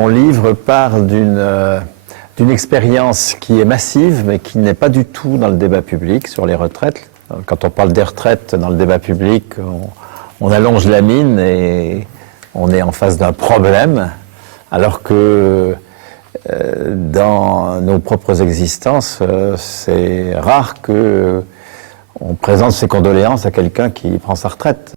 mon livre parle d'une expérience qui est massive, mais qui n'est pas du tout dans le débat public sur les retraites. Quand on parle des retraites dans le débat public, on allonge la mine et on est en face d'un problème, alors que dans nos propres existences, c'est rare qu'on présente ses condoléances à quelqu'un qui prend sa retraite.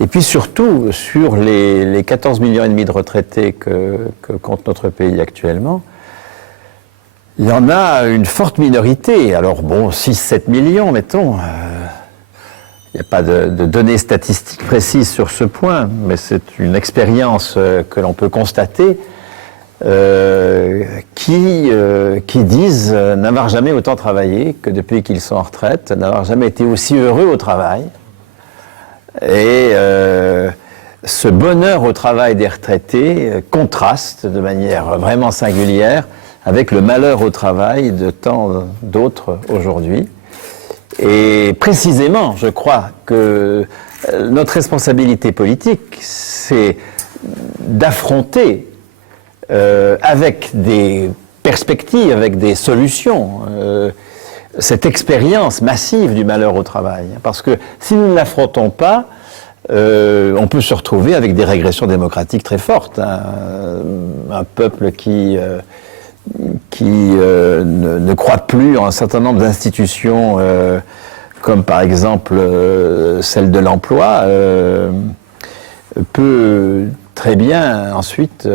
Et puis surtout, sur les 14,5 millions de retraités que compte notre pays actuellement, il y en a une forte minorité. Alors bon, 6-7 millions, mettons. Il n'y a pas de données statistiques précises sur ce point, mais c'est une expérience que l'on peut constater qui disent n'avoir jamais autant travaillé que depuis qu'ils sont en retraite, n'avoir jamais été aussi heureux au travail. Et ce bonheur au travail des retraités contraste de manière vraiment singulière avec le malheur au travail de tant d'autres aujourd'hui. Et précisément, je crois que notre responsabilité politique, c'est d'affronter avec des perspectives, avec des solutions, cette expérience massive du malheur au travail. Parce que si nous ne l'affrontons pas, on peut se retrouver avec des régressions démocratiques très fortes. Hein. Un peuple qui ne croit plus en un certain nombre d'institutions, comme par exemple celle de l'emploi, peut très bien ensuite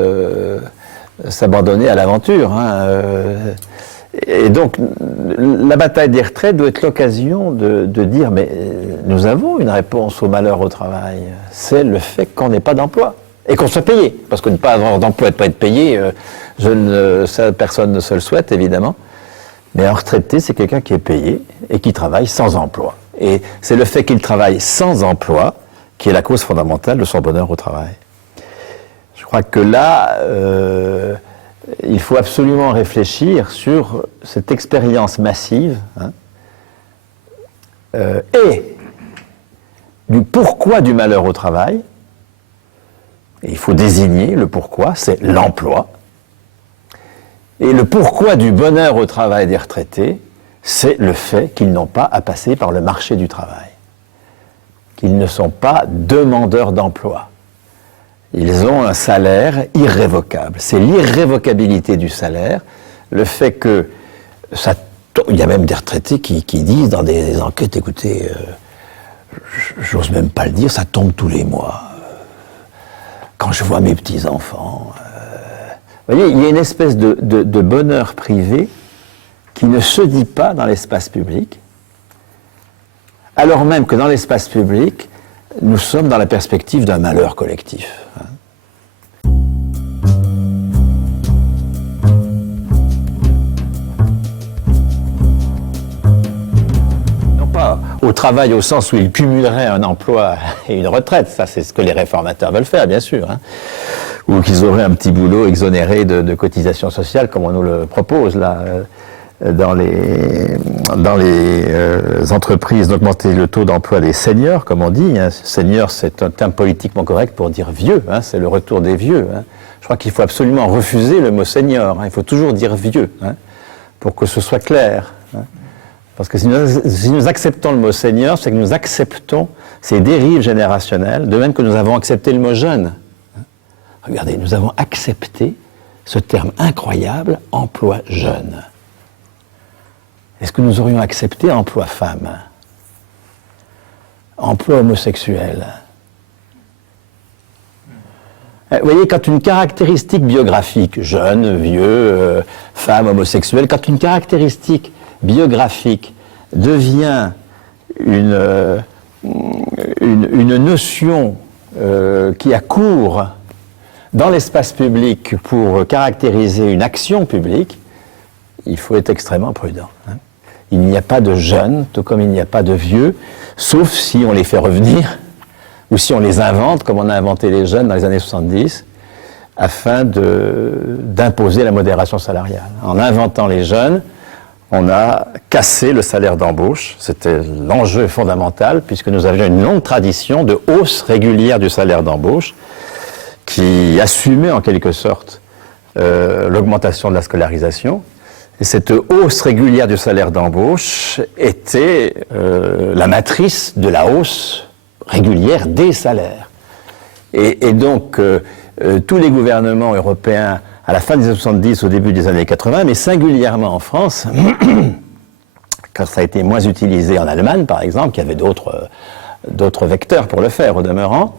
s'abandonner à l'aventure. Hein. Et donc, la bataille des retraites doit être l'occasion de dire, mais nous avons une réponse au malheur au travail. C'est le fait qu'on n'ait pas d'emploi et qu'on soit payé. Parce que ne pas avoir d'emploi et ne pas être payé, ça, personne ne se le souhaite, évidemment. Mais un retraité, c'est quelqu'un qui est payé et qui travaille sans emploi. Et c'est le fait qu'il travaille sans emploi qui est la cause fondamentale de son bonheur au travail. Je crois que là, il faut absolument réfléchir sur cette expérience massive et du pourquoi du malheur au travail. Et il faut désigner le pourquoi, c'est l'emploi. Et le pourquoi du bonheur au travail des retraités, c'est le fait qu'ils n'ont pas à passer par le marché du travail, qu'ils ne sont pas demandeurs d'emploi. Ils ont un salaire irrévocable. C'est l'irrévocabilité du salaire, le fait que ça... Il y a même des retraités qui disent dans des enquêtes, écoutez, j'ose même pas le dire, ça tombe tous les mois. Quand je vois mes petits-enfants... Vous voyez, il y a une espèce de bonheur privé qui ne se dit pas dans l'espace public, alors même que dans l'espace public, nous sommes dans la perspective d'un malheur collectif. Non pas au travail au sens où ils cumuleraient un emploi et une retraite, ça c'est ce que les réformateurs veulent faire, bien sûr, hein. Ou qu'ils auraient un petit boulot exonéré de cotisations sociales, comme on nous le propose là, dans les entreprises, d'augmenter le taux d'emploi des seniors, comme on dit. Hein. Senior, c'est un terme politiquement correct pour dire vieux, hein, c'est le retour des vieux. Hein. Je crois qu'il faut absolument refuser le mot senior, hein, il faut toujours dire vieux, hein, pour que ce soit clair. Hein. Parce que si nous acceptons le mot senior, c'est que nous acceptons ces dérives générationnelles, de même que nous avons accepté le mot jeune. Regardez, nous avons accepté ce terme incroyable, emploi jeune. Est-ce que nous aurions accepté emploi femme, emploi homosexuel? Vous voyez, quand une caractéristique biographique, jeune, vieux, femme, homosexuel, quand une caractéristique biographique devient une notion qui accourt dans l'espace public pour caractériser une action publique, il faut être extrêmement prudent. Hein. Il n'y a pas de jeunes, tout comme il n'y a pas de vieux, sauf si on les fait revenir, ou si on les invente, comme on a inventé les jeunes dans les années 70, afin d'imposer la modération salariale. En inventant les jeunes, on a cassé le salaire d'embauche. C'était l'enjeu fondamental, puisque nous avions une longue tradition de hausse régulière du salaire d'embauche, qui assumait en quelque sorte l'augmentation de la scolarisation. Et cette hausse régulière du salaire d'embauche était la matrice de la hausse régulière des salaires. Et donc, tous les gouvernements européens, à la fin des années 70, au début des années 80, mais singulièrement en France, car ça a été moins utilisé en Allemagne, par exemple, qui avait d'autres vecteurs pour le faire, au demeurant,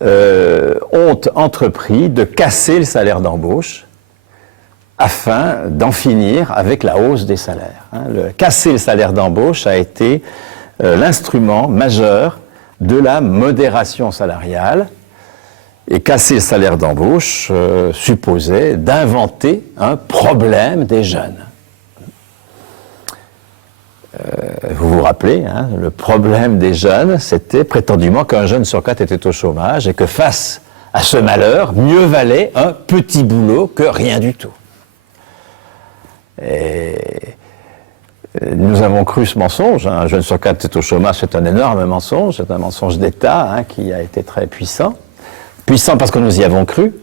ont entrepris de casser le salaire d'embauche afin d'en finir avec la hausse des salaires. Casser le salaire d'embauche a été l'instrument majeur de la modération salariale. Et casser le salaire d'embauche supposait d'inventer un problème des jeunes. Vous vous rappelez, le problème des jeunes, c'était prétendument qu'un jeune sur 4 était au chômage et que face à ce malheur, mieux valait un petit boulot que rien du tout. Et nous avons cru ce mensonge. Un jeune sur 4 est au chômage, c'est un énorme mensonge, c'est un mensonge d'État qui a été très puissant. Puissant parce que nous y avons cru.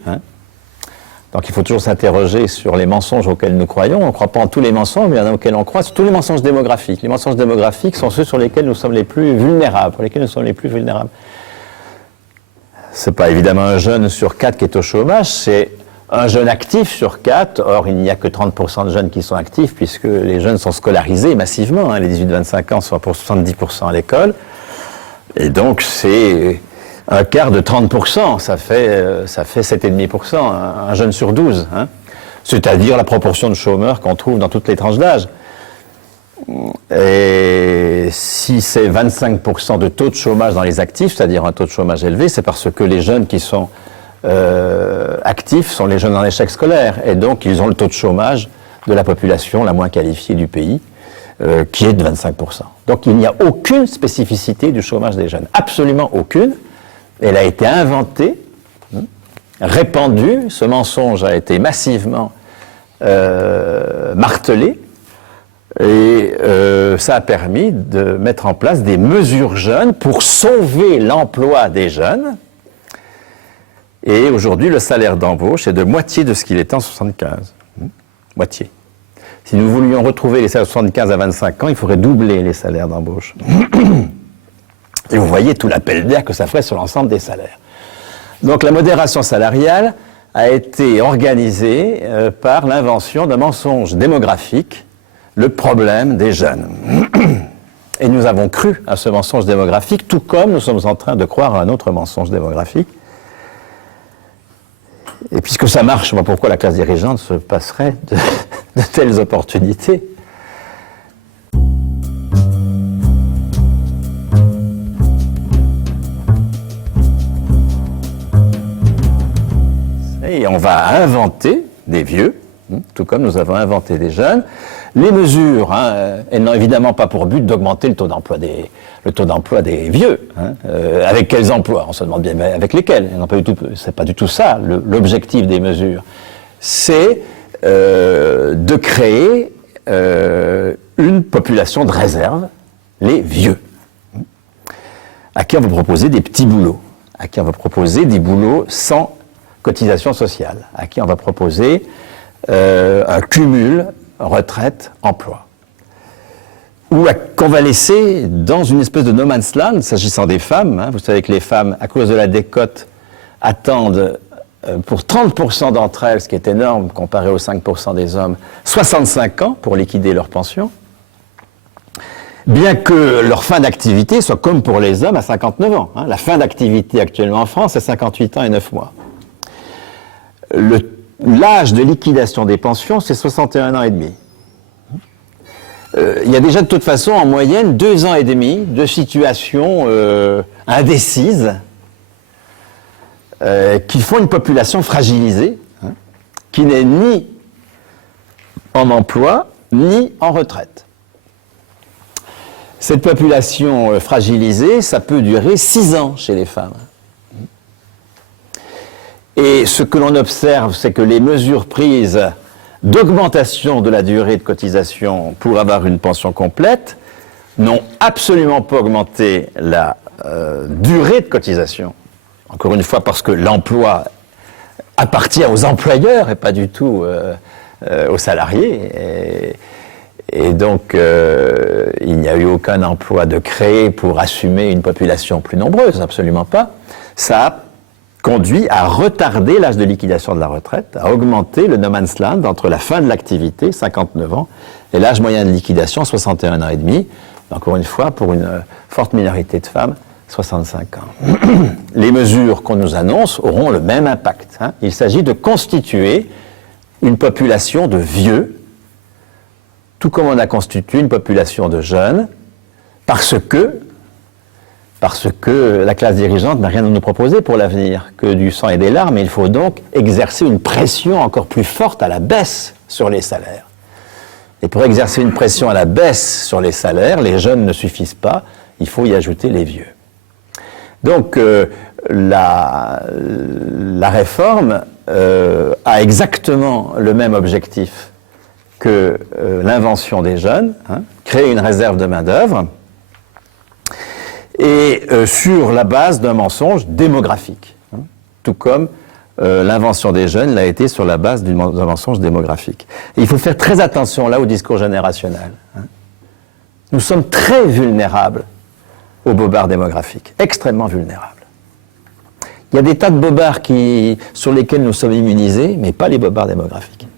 Donc il faut toujours s'interroger sur les mensonges auxquels nous croyons. On ne croit pas en tous les mensonges, mais il y en a auxquels on croit. Sur tous les mensonges démographiques. Les mensonges démographiques sont ceux sur lesquels nous sommes les plus vulnérables, pour lesquels nous sommes les plus vulnérables. Ce n'est pas évidemment un jeune sur 4 qui est au chômage, c'est un jeune actif sur 4. Or, il n'y a que 30% de jeunes qui sont actifs, puisque les jeunes sont scolarisés massivement. Les 18-25 ans sont pour 70% à l'école. Et donc, c'est un quart de 30%, ça fait 7,5%, un jeune sur 12. C'est-à-dire la proportion de chômeurs qu'on trouve dans toutes les tranches d'âge. Et si c'est 25% de taux de chômage dans les actifs, c'est-à-dire un taux de chômage élevé, c'est parce que les jeunes qui sont actifs sont les jeunes en échec scolaire. Et donc, ils ont le taux de chômage de la population la moins qualifiée du pays, qui est de 25%. Donc, il n'y a aucune spécificité du chômage des jeunes. Absolument aucune. Elle a été inventée, répandue, ce mensonge a été massivement martelé, et ça a permis de mettre en place des mesures jeunes pour sauver l'emploi des jeunes. Et aujourd'hui, le salaire d'embauche est de moitié de ce qu'il était en 75. Moitié. Si nous voulions retrouver les salaires de 75 à 25 ans, il faudrait doubler les salaires d'embauche. Et vous voyez tout l'appel d'air que ça ferait sur l'ensemble des salaires. Donc la modération salariale a été organisée par l'invention d'un mensonge démographique, le problème des jeunes. Et nous avons cru à ce mensonge démographique, tout comme nous sommes en train de croire à un autre mensonge démographique. Et puisque ça marche, pourquoi la classe dirigeante se passerait de telles opportunités ? Et on va inventer des vieux, tout comme nous avons inventé des jeunes. Les mesures, elles n'ont évidemment pas pour but d'augmenter le taux d'emploi des vieux. Avec quels emplois? On se demande bien avec lesquels. C'est pas du tout ça l'objectif des mesures. C'est de créer une population de réserve, les vieux, à qui on va proposer des petits boulots, à qui on va proposer des boulots sans cotisation sociale, à qui on va proposer un cumul retraite-emploi, ou qu'on va laisser dans une espèce de no man's land, s'agissant des femmes. Vous savez que les femmes, à cause de la décote, attendent pour 30% d'entre elles, ce qui est énorme comparé aux 5% des hommes, 65 ans pour liquider leur pension, bien que leur fin d'activité soit comme pour les hommes à 59 ans. La fin d'activité actuellement en France, c'est 58 ans et 9 mois. L'âge de liquidation des pensions, c'est 61 ans et demi. Il y a déjà de toute façon en moyenne 2 ans et demi de situations indécises qui font une population fragilisée, qui n'est ni en emploi ni en retraite. Cette population fragilisée, ça peut durer 6 ans chez les femmes. Et ce que l'on observe, c'est que les mesures prises d'augmentation de la durée de cotisation pour avoir une pension complète n'ont absolument pas augmenté la durée de cotisation. Encore une fois, parce que l'emploi appartient aux employeurs et pas du tout aux salariés. Et donc, il n'y a eu aucun emploi de créé pour assumer une population plus nombreuse, absolument pas. Ça a conduit à retarder l'âge de liquidation de la retraite, à augmenter le no man's land entre la fin de l'activité, 59 ans, et l'âge moyen de liquidation, 61 ans et demi. Encore une fois, pour une forte minorité de femmes, 65 ans. Les mesures qu'on nous annonce auront le même impact. Il s'agit de constituer une population de vieux, tout comme on a constitué une population de jeunes, parce que la classe dirigeante n'a rien à nous proposer pour l'avenir, que du sang et des larmes, et il faut donc exercer une pression encore plus forte à la baisse sur les salaires. Et pour exercer une pression à la baisse sur les salaires, les jeunes ne suffisent pas, il faut y ajouter les vieux. Donc la réforme a exactement le même objectif que l'invention des jeunes, créer une réserve de main-d'œuvre, et sur la base d'un mensonge démographique, tout comme l'invention des jeunes l'a été sur la base d'un mensonge démographique. Et il faut faire très attention là au discours générationnel. Nous sommes très vulnérables aux bobards démographiques, extrêmement vulnérables. Il y a des tas de bobards sur lesquels nous sommes immunisés, mais pas les bobards démographiques.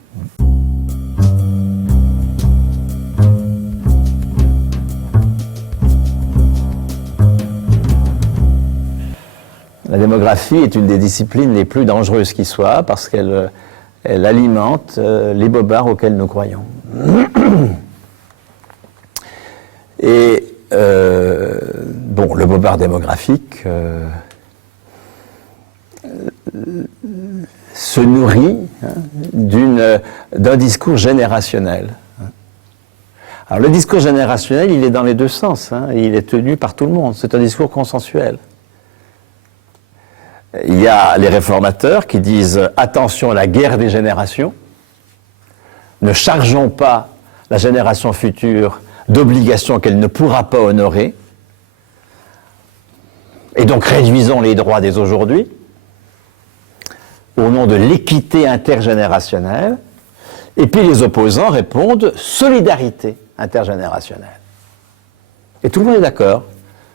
La démographie est une des disciplines les plus dangereuses qui soit parce qu'elle alimente les bobards auxquels nous croyons. Et bon, le bobard démographique se nourrit d'un discours générationnel. Alors le discours générationnel, il est dans les deux sens, il est tenu par tout le monde, c'est un discours consensuel. Il y a les réformateurs qui disent « attention à la guerre des générations, ne chargeons pas la génération future d'obligations qu'elle ne pourra pas honorer, et donc réduisons les droits dès aujourd'hui, au nom de l'équité intergénérationnelle ». Et puis les opposants répondent « solidarité intergénérationnelle ». Et tout le monde est d'accord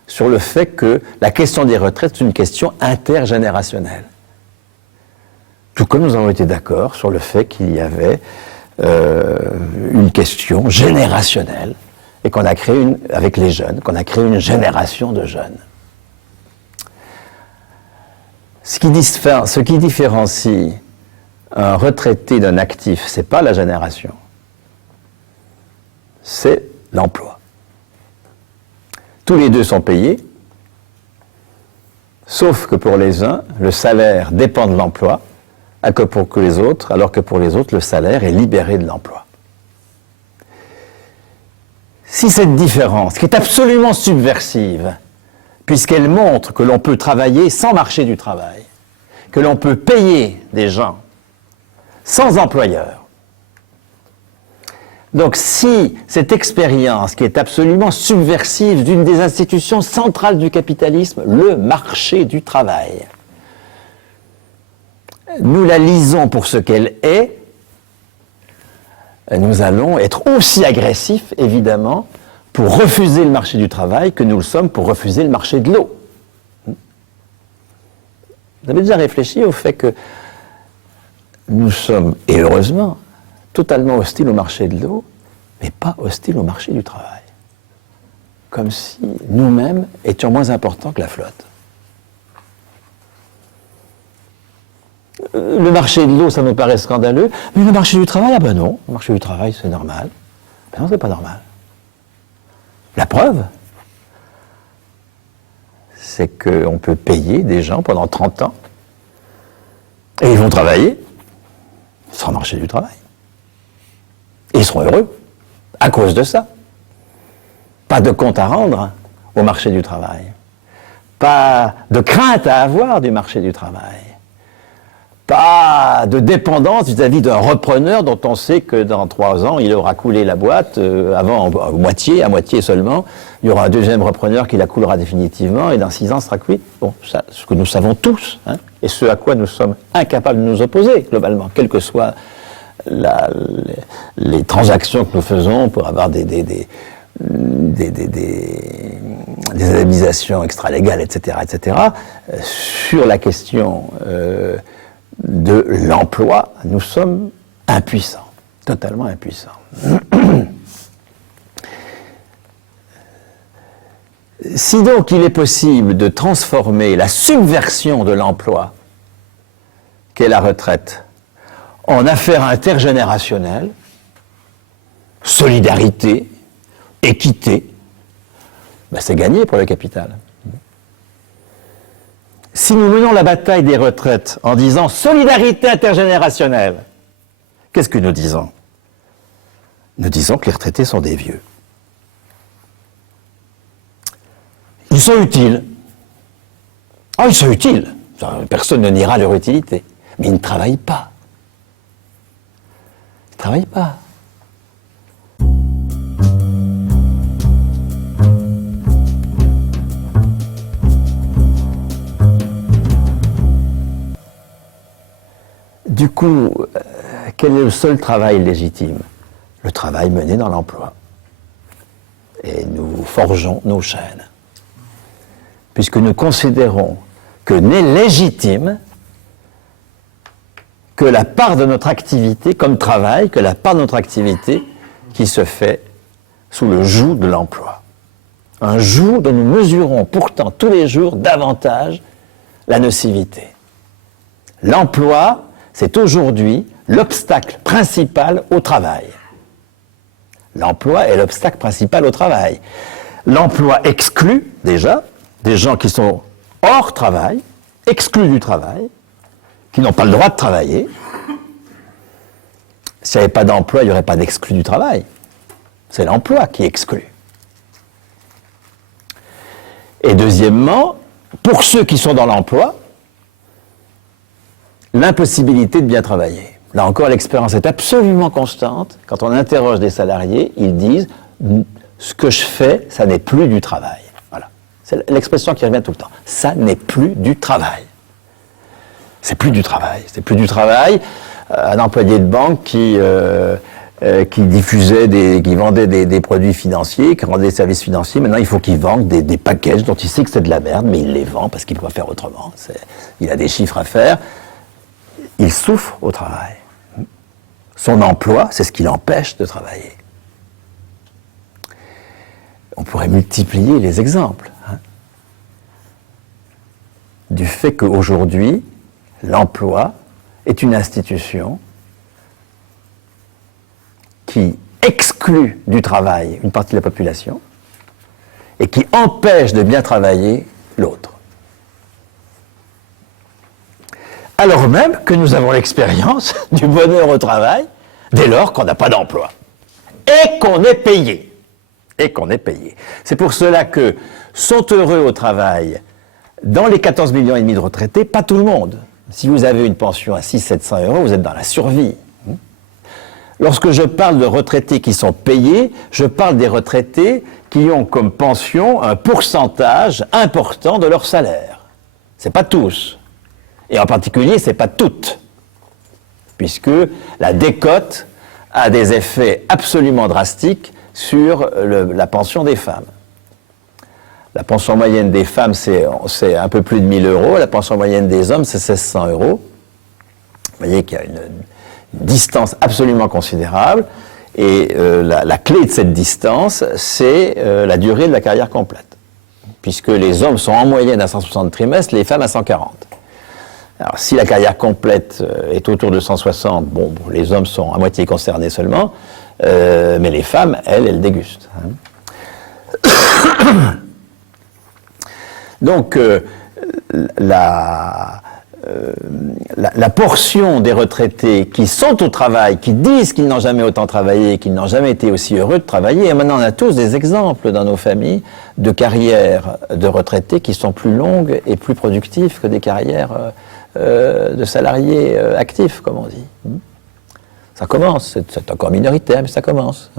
sur le fait que la question des retraites est une question intergénérationnelle. Tout comme nous avons été d'accord sur le fait qu'il y avait une question générationnelle et qu'on a créé avec les jeunes, qu'on a créé une génération de jeunes. Ce qui différencie un retraité d'un actif, c'est pas la génération, c'est l'emploi. Tous les deux sont payés, sauf que pour les uns, le salaire dépend de l'emploi, alors que pour les autres, le salaire est libéré de l'emploi. Si cette différence, qui est absolument subversive, puisqu'elle montre que l'on peut travailler sans marché du travail, que l'on peut payer des gens sans employeur, donc si cette expérience qui est absolument subversive d'une des institutions centrales du capitalisme, le marché du travail, nous la lisons pour ce qu'elle est, nous allons être aussi agressifs, évidemment, pour refuser le marché du travail que nous le sommes pour refuser le marché de l'eau. Vous avez déjà réfléchi au fait que nous sommes, et heureusement, totalement hostile au marché de l'eau, mais pas hostile au marché du travail. Comme si nous-mêmes étions moins importants que la flotte. Le marché de l'eau, ça nous paraît scandaleux, mais le marché du travail, ah ben non, le marché du travail, c'est normal. Ben non, c'est pas normal. La preuve, c'est qu'on peut payer des gens pendant 30 ans, et ils vont travailler sur le marché du travail. Et ils seront heureux à cause de ça. Pas de compte à rendre au marché du travail. Pas de crainte à avoir du marché du travail. pas de dépendance vis-à-vis d'un repreneur dont on sait que dans 3 ans, il aura coulé la boîte, avant à moitié seulement. Il y aura un deuxième repreneur qui la coulera définitivement, et dans 6 ans, ce sera cuit. Bon, ça, ce que nous savons tous, hein, et ce à quoi nous sommes incapables de nous opposer, globalement, quelles que soient les transactions que nous faisons pour avoir des indemnisations extra-légales, etc., sur la question de l'emploi, nous sommes impuissants, totalement impuissants. Si donc il est possible de transformer la subversion de l'emploi, qu'est la retraite, en affaire intergénérationnelle, solidarité, équité, ben c'est gagné pour le capital. Si nous menons la bataille des retraites en disant solidarité intergénérationnelle, qu'est-ce que nous disons? Nous disons que les retraités sont des vieux. Ils sont utiles. Ah, ils sont utiles. Personne ne niera leur utilité. Mais ils ne travaillent pas. Ils ne travaillent pas. Du coup, quel est le seul travail légitime? Le travail mené dans l'emploi. Et nous forgeons nos chaînes. Puisque nous considérons que n'est légitime que la part de notre activité, comme travail, que la part de notre activité qui se fait sous le joug de l'emploi. Un joug dont nous mesurons pourtant tous les jours davantage la nocivité. L'emploi, c'est aujourd'hui l'obstacle principal au travail. L'emploi est l'obstacle principal au travail. L'emploi exclut déjà des gens qui sont hors travail, exclus du travail, qui n'ont pas le droit de travailler. S'il n'y avait pas d'emploi, il n'y aurait pas d'exclus du travail. C'est l'emploi qui exclut. Et deuxièmement, pour ceux qui sont dans l'emploi, l'impossibilité de bien travailler. Là encore, l'expérience est absolument constante. Quand on interroge des salariés, ils disent « ce que je fais, ça n'est plus du travail ». Voilà. C'est l'expression qui revient tout le temps. Ça n'est plus du travail. C'est plus du travail. C'est plus du travail. Un employé de banque qui diffusait, qui vendait des produits financiers, qui rendait des services financiers, maintenant il faut qu'il vende des packages dont il sait que c'est de la merde, mais il les vend parce qu'il ne peut pas faire autrement. Il a des chiffres à faire. Il souffre au travail. Son emploi, c'est ce qui l'empêche de travailler. On pourrait multiplier les exemples du fait qu'aujourd'hui, l'emploi est une institution qui exclut du travail une partie de la population et qui empêche de bien travailler l'autre. Alors même que nous avons l'expérience du bonheur au travail dès lors qu'on n'a pas d'emploi et qu'on est payé. C'est pour cela que sont heureux au travail dans les 14,5 millions de retraités, pas tout le monde. Si vous avez une pension à 600-700 €, vous êtes dans la survie. Lorsque je parle de retraités qui sont payés, je parle des retraités qui ont comme pension un pourcentage important de leur salaire. C'est pas tous. Et en particulier, c'est pas toutes. Puisque la décote a des effets absolument drastiques sur la pension des femmes. La pension moyenne des femmes, c'est un peu plus de 1 000 €. La pension moyenne des hommes, c'est 1 600 €. Vous voyez qu'il y a une distance absolument considérable. Et la clé de cette distance, c'est la durée de la carrière complète. Puisque les hommes sont en moyenne à 160 trimestres, les femmes à 140. Alors, si la carrière complète est autour de 160, bon, les hommes sont à moitié concernés seulement, mais les femmes, elles dégustent. Donc, la portion des retraités qui sont au travail, qui disent qu'ils n'ont jamais autant travaillé, qu'ils n'ont jamais été aussi heureux de travailler, et maintenant on a tous des exemples dans nos familles de carrières de retraités qui sont plus longues et plus productives que des carrières de salariés actifs, comme on dit. Ça commence, c'est encore minoritaire, mais ça commence.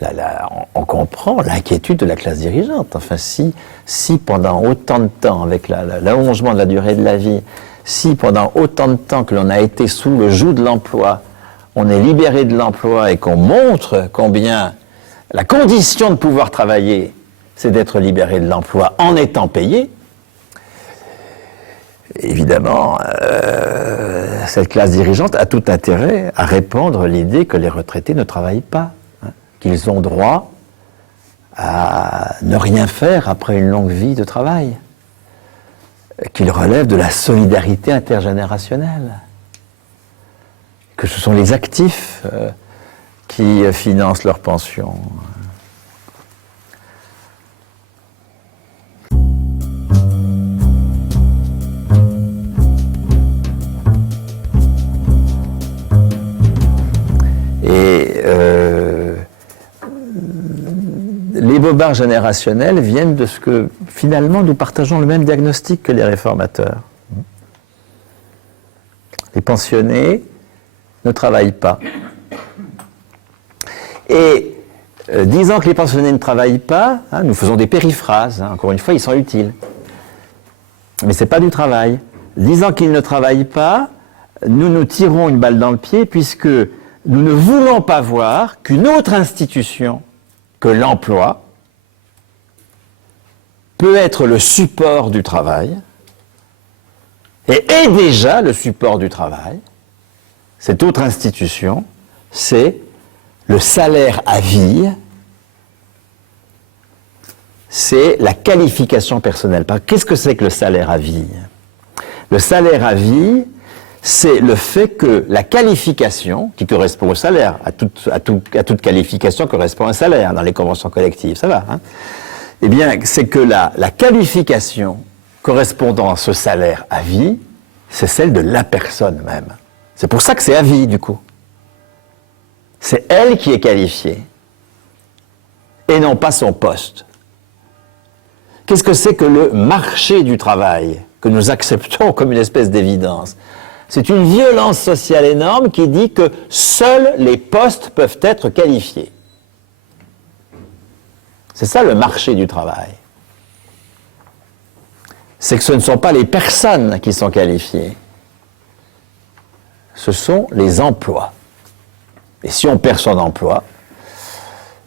Là, on comprend l'inquiétude de la classe dirigeante. Enfin, si pendant autant de temps, avec l'allongement de la durée de la vie, si pendant autant de temps que l'on a été sous le joug de l'emploi, on est libéré de l'emploi et qu'on montre combien la condition de pouvoir travailler, c'est d'être libéré de l'emploi en étant payé, évidemment, cette classe dirigeante a tout intérêt à répandre l'idée que les retraités ne travaillent pas, qu'ils ont droit à ne rien faire après une longue vie de travail, qu'ils relèvent de la solidarité intergénérationnelle, que ce sont les actifs qui financent leur pension. Et les bobards générationnels viennent de ce que, finalement, nous partageons le même diagnostic que les réformateurs. Les pensionnés ne travaillent pas. Et disant que les pensionnés ne travaillent pas, nous faisons des périphrases, encore une fois, ils sont utiles. Mais ce n'est pas du travail. Disant qu'ils ne travaillent pas, nous nous tirons une balle dans le pied, puisque nous ne voulons pas voir qu'une autre institution que l'emploi peut être le support du travail, et est déjà le support du travail. Cette autre institution, c'est le salaire à vie, c'est la qualification personnelle. Qu'est-ce que c'est que le salaire à vie? Le salaire à vie, c'est le fait que la qualification, qui correspond au salaire, à toute qualification correspond un salaire dans les conventions collectives, ça va, eh bien, c'est que la qualification correspondant à ce salaire à vie, c'est celle de la personne même. C'est pour ça que c'est à vie, du coup. C'est elle qui est qualifiée, et non pas son poste. Qu'est-ce que c'est que le marché du travail, que nous acceptons comme une espèce d'évidence? C'est une violence sociale énorme qui dit que seuls les postes peuvent être qualifiés. C'est ça le marché du travail. C'est que ce ne sont pas les personnes qui sont qualifiées, ce sont les emplois. Et si on perd son emploi,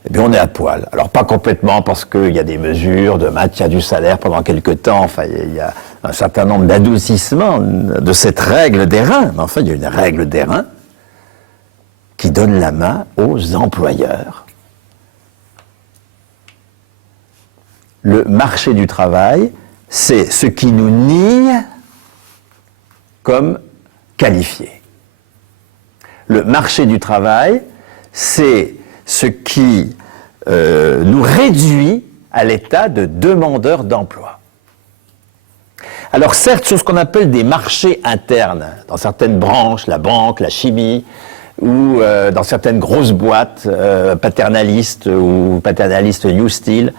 eh bien on est à poil. Alors pas complètement, parce qu'il y a des mesures de maintien du salaire pendant quelque temps, enfin il y a un certain nombre d'adoucissements de cette règle d'airain, mais enfin il y a une règle d'airain qui donne la main aux employeurs. Le marché du travail, c'est ce qui nous nie comme qualifiés. Le marché du travail, c'est ce qui nous réduit à l'état de demandeurs d'emploi. Alors certes, sur ce qu'on appelle des marchés internes, dans certaines branches, la banque, la chimie, ou dans certaines grosses boîtes paternalistes ou paternalistes New Steel,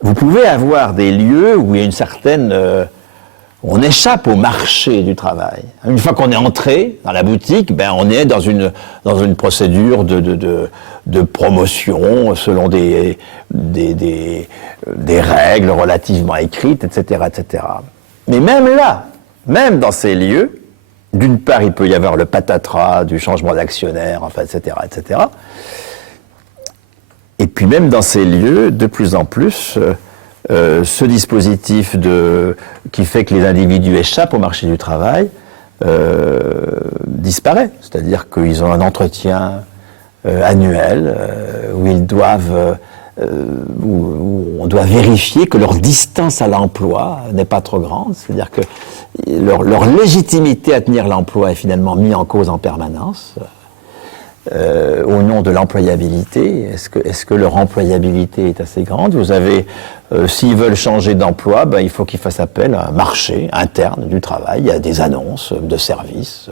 vous pouvez avoir des lieux où il y a une certaine... on échappe au marché du travail. Une fois qu'on est entré dans la boutique, ben on est dans une procédure de promotion selon des règles relativement écrites, etc., etc. Mais même là, même dans ces lieux, d'une part, il peut y avoir le patatras du changement d'actionnaire, enfin, etc., etc. Et puis même dans ces lieux, de plus en plus, ce dispositif qui fait que les individus échappent au marché du travail disparaît. C'est-à-dire qu'ils ont un entretien annuel où ils doivent, où on doit vérifier que leur distance à l'emploi n'est pas trop grande. C'est-à-dire que leur légitimité à tenir l'emploi est finalement mise en cause en permanence. Au nom de l'employabilité, est-ce que leur employabilité est assez grande? Vous avez, s'ils veulent changer d'emploi, ben, il faut qu'ils fassent appel à un marché interne du travail. Il y a des annonces de services,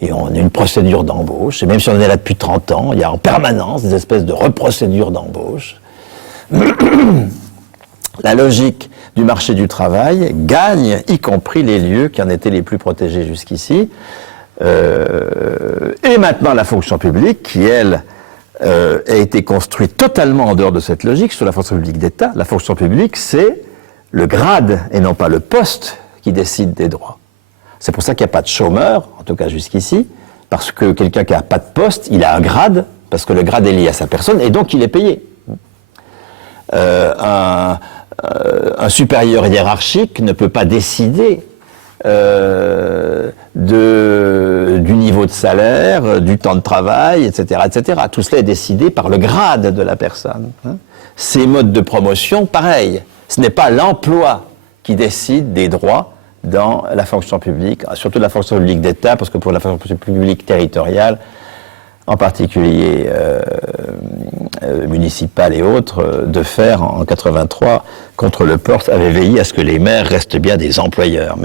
et on a une procédure d'embauche. Et même si on est là depuis 30 ans, il y a en permanence des espèces de reprocédures d'embauche. la logique du marché du travail gagne, y compris les lieux qui en étaient les plus protégés jusqu'ici. Et maintenant la fonction publique, qui elle a été construite totalement en dehors de cette logique, sur la fonction publique d'État. La fonction publique, c'est le grade et non pas le poste qui décide des droits. C'est pour ça qu'il n'y a pas de chômeur, en tout cas jusqu'ici, parce que quelqu'un qui n'a pas de poste, il a un grade, parce que le grade est lié à sa personne, et donc il est payé. Un supérieur hiérarchique ne peut pas décider du niveau de salaire, du temps de travail, etc., etc. Tout cela est décidé par le grade de la personne. Ces modes de promotion, pareil. Ce n'est pas l'emploi qui décide des droits dans la fonction publique, surtout la fonction publique d'État, parce que pour la fonction publique territoriale, en particulier municipale et autres, Defferre, en 83, contre le Porte, avait veillé à ce que les maires restent bien des employeurs.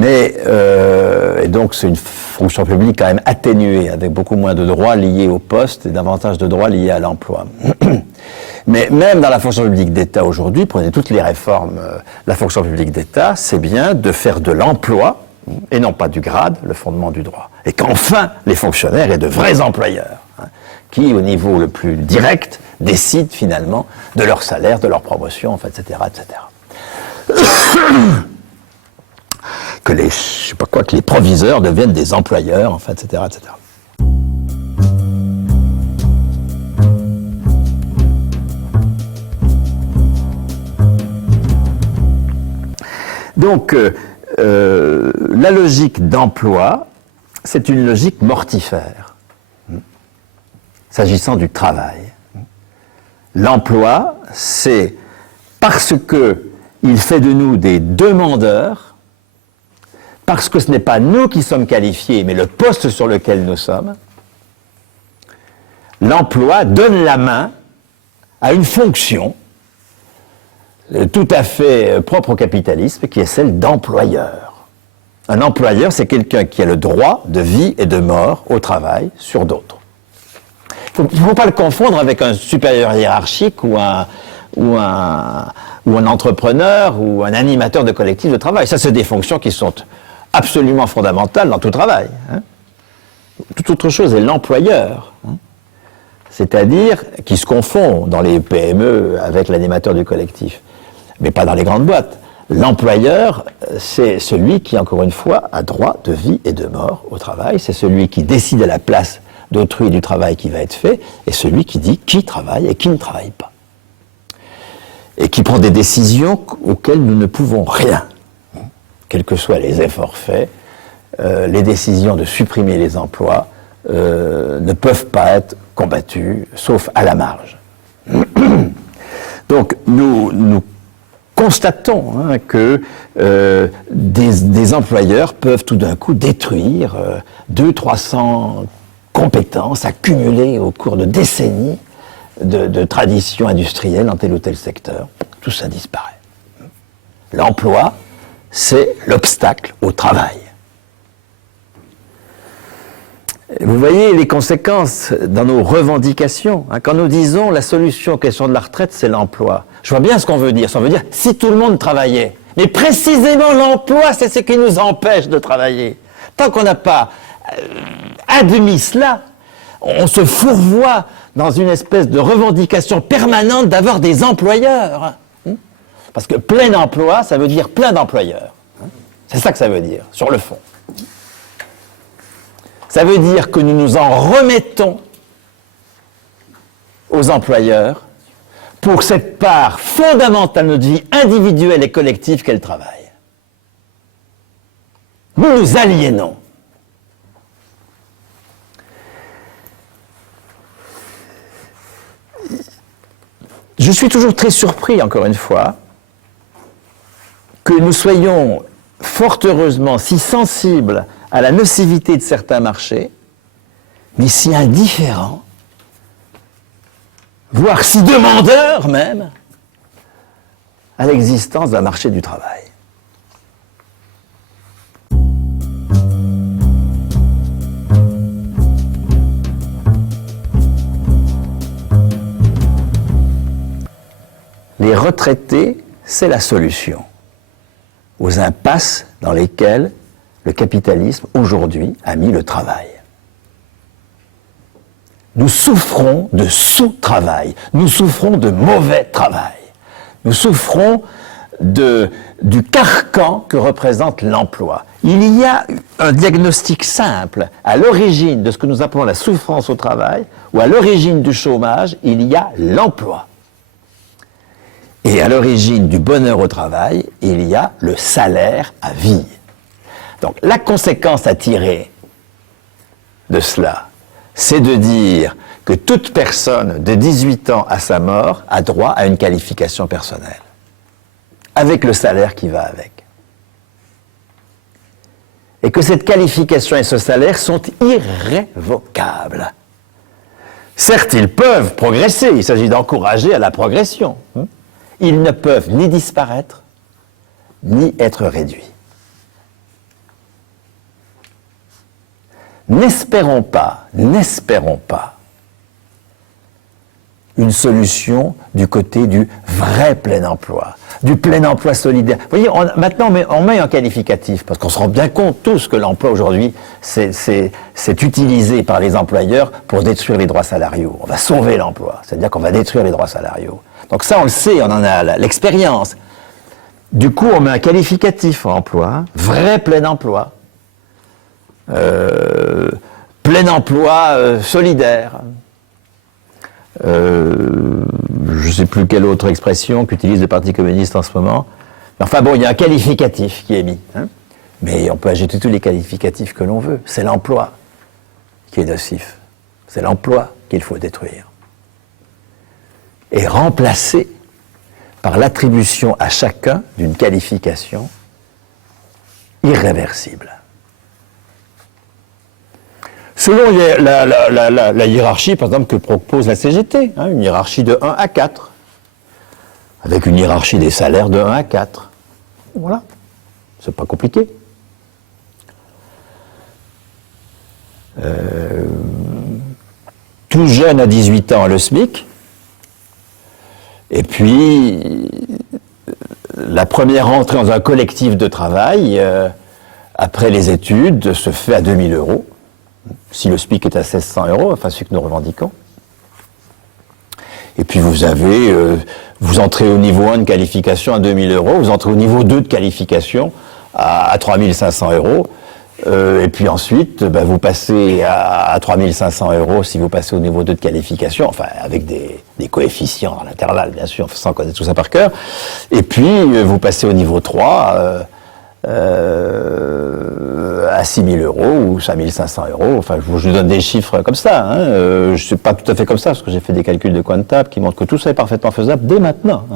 Et donc c'est une fonction publique quand même atténuée, avec beaucoup moins de droits liés au poste et davantage de droits liés à l'emploi. Mais même dans la fonction publique d'État aujourd'hui, prenez toutes les réformes, la fonction publique d'État, c'est bien de faire de l'emploi, et non pas du grade, le fondement du droit. Et qu'enfin, les fonctionnaires aient de vrais employeurs, qui, au niveau le plus direct, décident finalement de leur salaire, de leur promotion, enfin, etc., etc. Que les, je sais pas quoi, que les proviseurs deviennent des employeurs, enfin, etc., etc. Donc, la logique d'emploi, c'est une logique mortifère, s'agissant du travail. L'emploi, c'est parce qu'il fait de nous des demandeurs, parce que ce n'est pas nous qui sommes qualifiés, mais le poste sur lequel nous sommes, l'emploi donne la main à une fonction tout à fait propre au capitalisme, qui est celle d'employeur. Un employeur, c'est quelqu'un qui a le droit de vie et de mort au travail sur d'autres. Il ne faut pas le confondre avec un supérieur hiérarchique ou un entrepreneur ou un animateur de collectif de travail. Ça, c'est des fonctions qui sont absolument fondamentales dans tout travail. Toute autre chose est l'employeur. C'est-à-dire qui se confond dans les PME avec l'animateur du collectif, mais pas dans les grandes boîtes. L'employeur, c'est celui qui, encore une fois, a droit de vie et de mort au travail. C'est celui qui décide à la place d'autrui du travail qui va être fait, et celui qui dit qui travaille et qui ne travaille pas. Et qui prend des décisions auxquelles nous ne pouvons rien. Quels que soient les efforts faits, les décisions de supprimer les emplois ne peuvent pas être combattues, sauf à la marge. Donc, nous constatons que des employeurs peuvent tout d'un coup détruire 200-300 compétences accumulées au cours de décennies de traditions industrielles dans tel ou tel secteur. Tout ça disparaît. L'emploi, c'est l'obstacle au travail. Vous voyez les conséquences dans nos revendications. Quand nous disons la solution aux questions de la retraite, c'est l'emploi. Je vois bien ce qu'on veut dire. Ça veut dire si tout le monde travaillait. Mais précisément l'emploi, c'est ce qui nous empêche de travailler. Tant qu'on n'a pas admis cela, on se fourvoie dans une espèce de revendication permanente d'avoir des employeurs. Parce que plein emploi, ça veut dire plein d'employeurs. C'est ça que ça veut dire, sur le fond. Ça veut dire que nous nous en remettons aux employeurs pour cette part fondamentale de notre vie individuelle et collective qu'est le travail. Nous nous aliénons. Je suis toujours très surpris, encore une fois, que nous soyons fort heureusement si sensibles à la nocivité de certains marchés, mais si indifférents, voire si demandeurs même, à l'existence d'un marché du travail. retraités, c'est la solution aux impasses dans lesquelles le capitalisme, aujourd'hui, a mis le travail. Nous souffrons de sous-travail, nous souffrons de mauvais travail, nous souffrons du carcan que représente l'emploi. Il y a un diagnostic simple. À l'origine de ce que nous appelons la souffrance au travail, ou à l'origine du chômage, il y a l'emploi. Et à l'origine du bonheur au travail, il y a le salaire à vie. Donc la conséquence à tirer de cela, c'est de dire que toute personne de 18 ans à sa mort a droit à une qualification personnelle, avec le salaire qui va avec. Et que cette qualification et ce salaire sont irrévocables. Certes, ils peuvent progresser, il s'agit d'encourager à la progression. Ils ne peuvent ni disparaître, ni être réduits. N'espérons pas une solution du côté du vrai plein emploi, du plein emploi solidaire. Vous voyez, maintenant on met un qualificatif, parce qu'on se rend bien compte tous que l'emploi aujourd'hui, c'est utilisé par les employeurs pour détruire les droits salariaux. On va sauver l'emploi, c'est-à-dire qu'on va détruire les droits salariaux. Donc ça, on le sait, on en a l'expérience. Du coup, on met un qualificatif en emploi, vrai plein emploi. Plein emploi solidaire. Je ne sais plus quelle autre expression qu'utilise le Parti communiste en ce moment. Enfin bon, il y a un qualificatif qui est mis. Mais on peut ajouter tous les qualificatifs que l'on veut. C'est l'emploi qui est nocif. C'est l'emploi qu'il faut détruire. Et remplacer par l'attribution à chacun d'une qualification irréversible. Selon la hiérarchie, par exemple, que propose la CGT, une hiérarchie de 1 à 4, avec une hiérarchie des salaires de 1 à 4. Voilà, c'est pas compliqué. Tout jeune à 18 ans, le SMIC, et puis la première entrée dans un collectif de travail, après les études, se fait à 2000 €. Si le SMIC est à 1600 €, enfin celui que nous revendiquons. Et puis vous entrez au niveau 1 de qualification à 2000 €, vous entrez au niveau 2 de qualification à 3500 €, et puis ensuite, vous passez à 3500 € si vous passez au niveau 2 de qualification, enfin avec des coefficients à l'intervalle, bien sûr, sans connaître tout ça par cœur, et puis vous passez au niveau 3, à 6 000 € ou 5 500 €. Enfin, je vous donne des chiffres comme ça. Je ne sais pas tout à fait comme ça, parce que j'ai fait des calculs de coin de table qui montrent que tout ça est parfaitement faisable dès maintenant.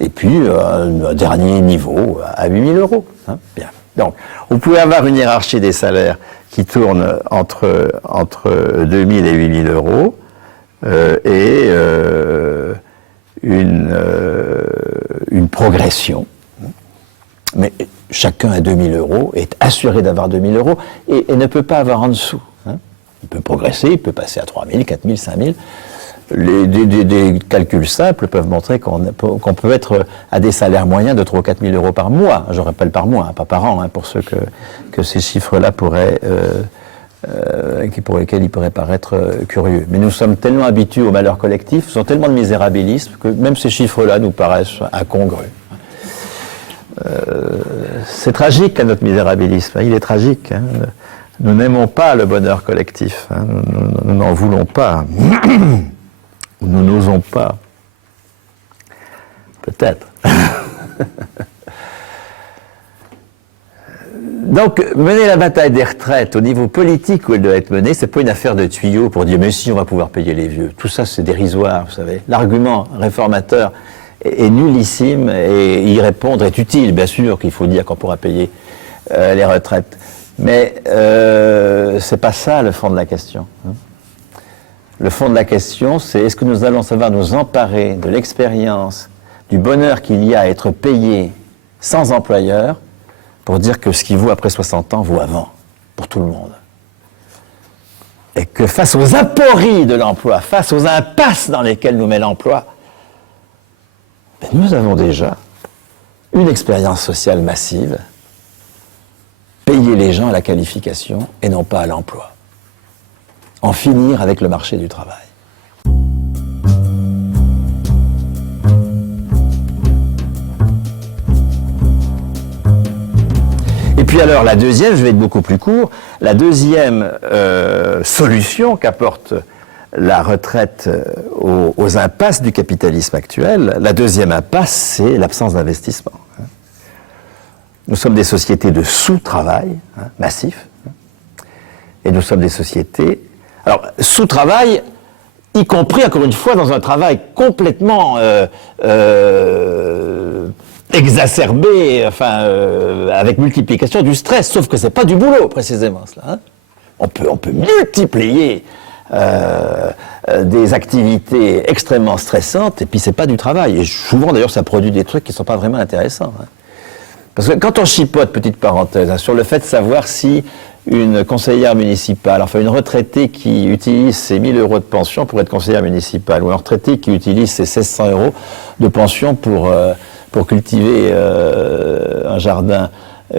Et puis, un dernier niveau à 8 000 €. Bien. Donc, vous pouvez avoir une hiérarchie des salaires qui tourne entre 2 000 et 8 000 €, et une progression. Mais chacun à 2 000 € est assuré d'avoir 2 000 € et ne peut pas avoir en dessous. Il peut progresser, il peut passer à 3 000, 4 000, 5 000. Des calculs simples peuvent montrer qu'on peut être à des salaires moyens de 3 ou 4 000 € par mois. Je rappelle par mois, pas par an, pour ceux que ces chiffres-là pour lesquels ils pourraient paraître curieux. Mais nous sommes tellement habitués au malheur collectif, nous sommes tellement de misérabilisme que même ces chiffres-là nous paraissent incongrus. C'est tragique, notre misérabilisme, il est tragique. Nous n'aimons pas le bonheur collectif, nous n'en voulons pas, nous n'osons pas, peut-être. Donc, mener la bataille des retraites au niveau politique où elle doit être menée, c'est pas une affaire de tuyaux pour dire mais si on va pouvoir payer les vieux. Tout ça c'est dérisoire, vous savez. L'argument réformateur est nullissime et y répondre est utile. Bien sûr qu'il faut dire qu'on pourra payer les retraites. Mais c'est pas ça le fond de la question. Le fond de la question, c'est est-ce que nous allons savoir nous emparer de l'expérience, du bonheur qu'il y a à être payé sans employeur pour dire que ce qui vaut après 60 ans vaut avant, pour tout le monde. Et que face aux apories de l'emploi, face aux impasses dans lesquelles nous met l'emploi, Ben, nous avons déjà une expérience sociale massive, payer les gens à la qualification et non pas à l'emploi. En finir avec le marché du travail. Et puis alors la deuxième, je vais être beaucoup plus court, la deuxième solution qu'apporte la retraite aux impasses du capitalisme actuel, la deuxième impasse, c'est l'absence d'investissement. Nous sommes des sociétés de sous-travail, massif, et nous sommes des sociétés... Alors, sous-travail, y compris, encore une fois, dans un travail complètement exacerbé, avec multiplication du stress, sauf que c'est pas du boulot, précisément, cela. On peut multiplier des activités extrêmement stressantes, et puis c'est pas du travail. Et souvent, d'ailleurs, ça produit des trucs qui sont pas vraiment intéressants. Parce que quand on chipote, petite parenthèse, sur le fait de savoir si une conseillère municipale, enfin une retraitée qui utilise ses 1000 euros de pension pour être conseillère municipale, ou un retraité qui utilise ses 1600 euros de pension pour cultiver un jardin,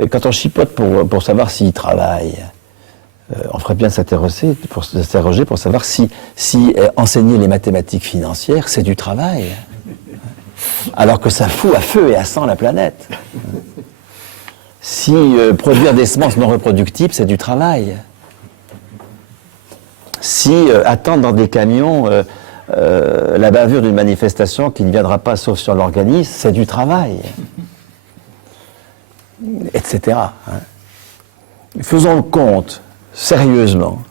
quand on chipote pour savoir s'il travaille, on ferait bien s'interroger pour savoir si enseigner les mathématiques financières, c'est du travail, alors que ça fout à feu et à sang la planète. Si produire des semences non reproductibles, c'est du travail. Si attendre dans des camions la bavure d'une manifestation qui ne viendra pas sauf sur l'organisme, c'est du travail. Etc. Faisons le compte, sérieusement.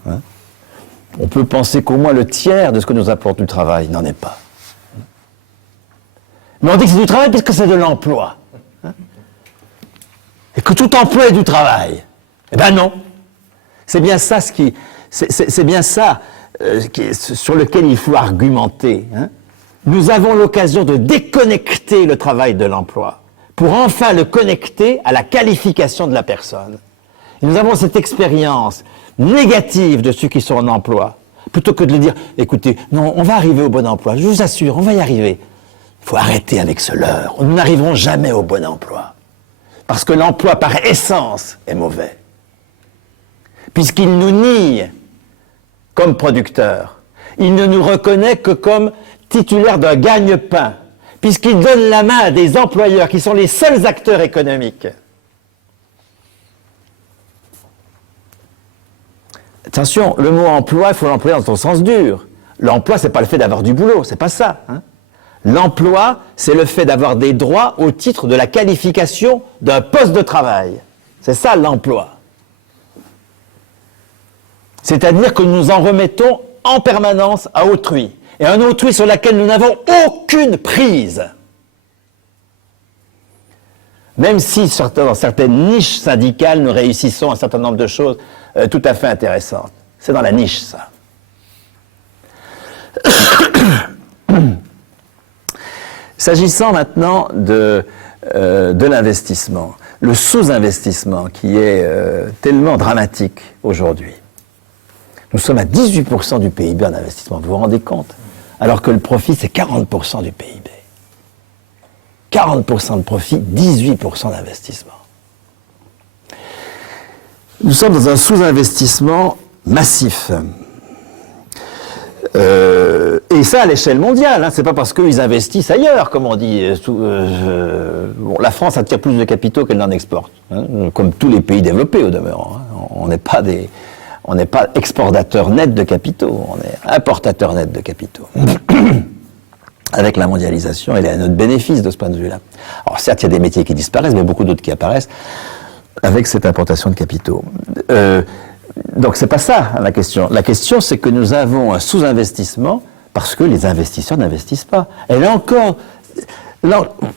On peut penser qu'au moins le tiers de ce que nous apporte du travail n'en est pas. Mais on dit que c'est du travail puisque c'est de l'emploi. Et que tout emploi est du travail. Eh bien non. C'est bien ça sur lequel il faut argumenter. Nous avons l'occasion de déconnecter le travail de l'emploi pour enfin le connecter à la qualification de la personne. Et nous avons cette expérience négative de ceux qui sont en emploi, plutôt que de dire, écoutez, non, on va arriver au bon emploi, je vous assure, on va y arriver. Il faut arrêter avec ce leurre, nous n'arriverons jamais au bon emploi. Parce que l'emploi, par essence, est mauvais. Puisqu'il nous nie comme producteurs. Il ne nous reconnaît que comme titulaires d'un gagne-pain. Puisqu'il donne la main à des employeurs qui sont les seuls acteurs économiques. Attention, le mot emploi, il faut l'employer dans son sens dur. L'emploi, c'est pas le fait d'avoir du boulot, c'est pas ça. L'emploi, c'est le fait d'avoir des droits au titre de la qualification d'un poste de travail. C'est ça l'emploi. C'est-à-dire que nous en remettons en permanence à autrui. Et un autrui sur lequel nous n'avons aucune prise. Même si dans certaines niches syndicales, nous réussissons un certain nombre de choses tout à fait intéressantes. C'est dans la niche, ça. S'agissant maintenant de l'investissement, le sous-investissement qui est tellement dramatique aujourd'hui. Nous sommes à 18% du PIB en investissement, vous vous rendez compte? Alors que le profit, c'est 40% du PIB. 40% de profit, 18% d'investissement. Nous sommes dans un sous-investissement massif. Et ça à l'échelle mondiale, c'est pas parce qu'ils investissent ailleurs, comme on dit. La France attire plus de capitaux qu'elle n'en exporte, comme tous les pays développés au demeurant. On n'est pas exportateur net de capitaux, on est importateur net de capitaux. Avec la mondialisation, elle est à notre bénéfice de ce point de vue-là. Alors certes, il y a des métiers qui disparaissent, mais beaucoup d'autres qui apparaissent avec cette importation de capitaux. Donc c'est pas ça la question. La question, c'est que nous avons un sous-investissement parce que les investisseurs n'investissent pas. Et là encore,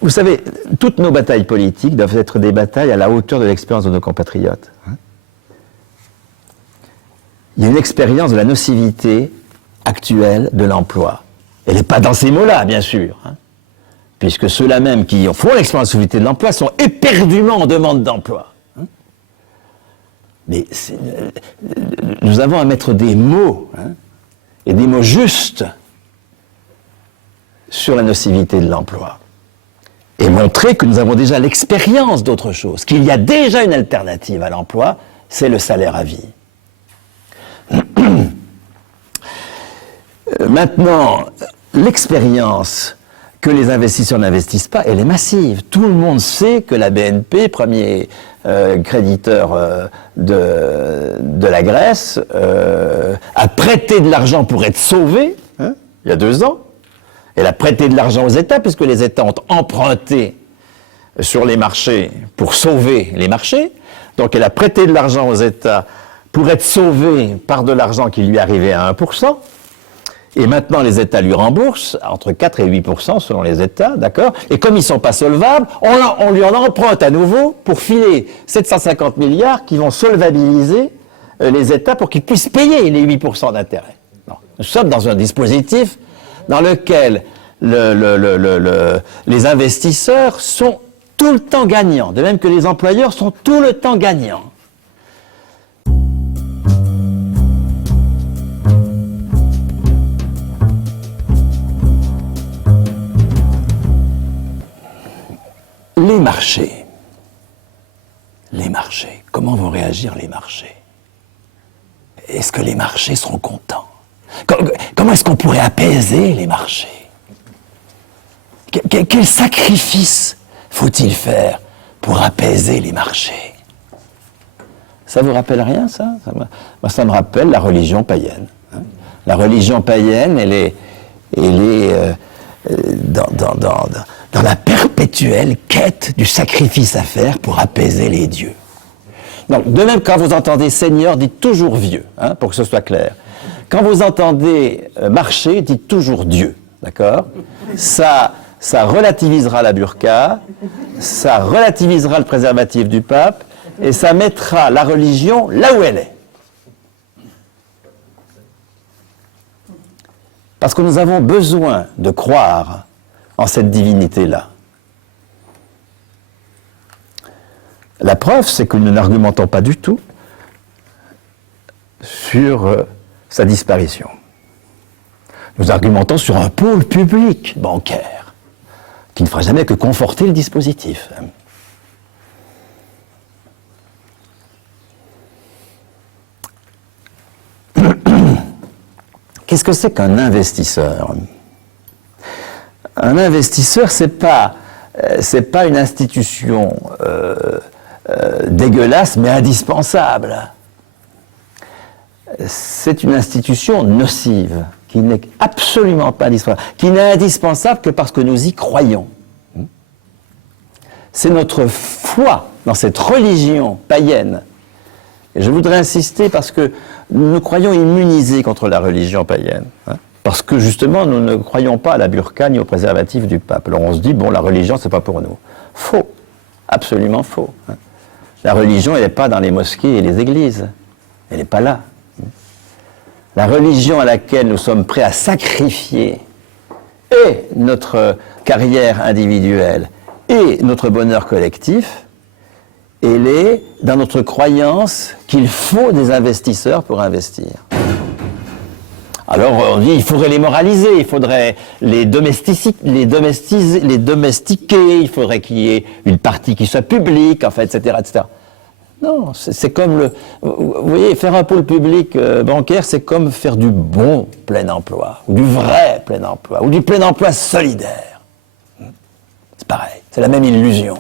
vous savez, toutes nos batailles politiques doivent être des batailles à la hauteur de l'expérience de nos compatriotes. Il y a une expérience de la nocivité actuelle de l'emploi. Elle n'est pas dans ces mots-là, bien sûr, puisque ceux-là même qui font l'expérience de la nocivité de l'emploi sont éperdument en demande d'emploi. Mais nous avons à mettre des mots, et des mots justes, sur la nocivité de l'emploi. et montrer que nous avons déjà l'expérience d'autre chose, qu'il y a déjà une alternative à l'emploi, c'est le salaire à vie. Maintenant, l'expérience que les investisseurs n'investissent pas, elle est massive. Tout le monde sait que la BNP, premier créditeur de la Grèce, a prêté de l'argent pour être sauvé, il y a 2 ans. Elle a prêté de l'argent aux États, puisque les États ont emprunté sur les marchés pour sauver les marchés. Donc elle a prêté de l'argent aux États pour être sauvée par de l'argent qui lui arrivait à 1%. Et maintenant, les États lui remboursent entre 4 et 8% selon les États, d'accord? Et comme ils ne sont pas solvables, on lui en emprunte à nouveau pour filer 750 milliards qui vont solvabiliser les États pour qu'ils puissent payer les 8% d'intérêt. Nous sommes dans un dispositif dans lequel les investisseurs sont tout le temps gagnants, de même que les employeurs sont tout le temps gagnants. Les marchés, comment vont réagir les marchés? Est-ce que les marchés seront contents? Comment est-ce qu'on pourrait apaiser les marchés? Quel sacrifice faut-il faire pour apaiser les marchés? Ça vous rappelle rien, ça? Ça me rappelle la religion païenne. La religion païenne, elle est dans la perpétuelle quête du sacrifice à faire pour apaiser les dieux. Donc, de même, quand vous entendez Seigneur, dites toujours vieux, pour que ce soit clair. Quand vous entendez marché, dites toujours Dieu, d'accord? Ça relativisera la burqa, ça relativisera le préservatif du pape, et ça mettra la religion là où elle est. Parce que nous avons besoin de croire en cette divinité-là. La preuve, c'est que nous n'argumentons pas du tout sur sa disparition. Nous argumentons sur un pôle public bancaire qui ne fera jamais que conforter le dispositif. Qu'est-ce que c'est qu'un investisseur? Un investisseur, c'est pas une institution dégueulasse, mais indispensable. C'est une institution nocive, qui n'est absolument pas indispensable, qui n'est indispensable que parce que nous y croyons. C'est notre foi dans cette religion païenne. Et je voudrais insister parce que nous nous croyons immunisés contre la religion païenne. Parce que justement, nous ne croyons pas à la burqa ni au préservatif du pape. Alors on se dit, bon, la religion, c'est pas pour nous. Faux. Absolument faux. La religion, elle n'est pas dans les mosquées et les églises. Elle n'est pas là. La religion à laquelle nous sommes prêts à sacrifier et notre carrière individuelle et notre bonheur collectif, elle est dans notre croyance qu'il faut des investisseurs pour investir. Alors on dit il faudrait les moraliser, il faudrait les domestiquer, il faudrait qu'il y ait une partie qui soit publique, en fait, etc., etc. Non, c'est comme vous voyez, faire un pôle public bancaire, c'est comme faire du bon plein emploi, ou du vrai plein emploi, ou du plein emploi solidaire. C'est pareil, c'est la même illusion.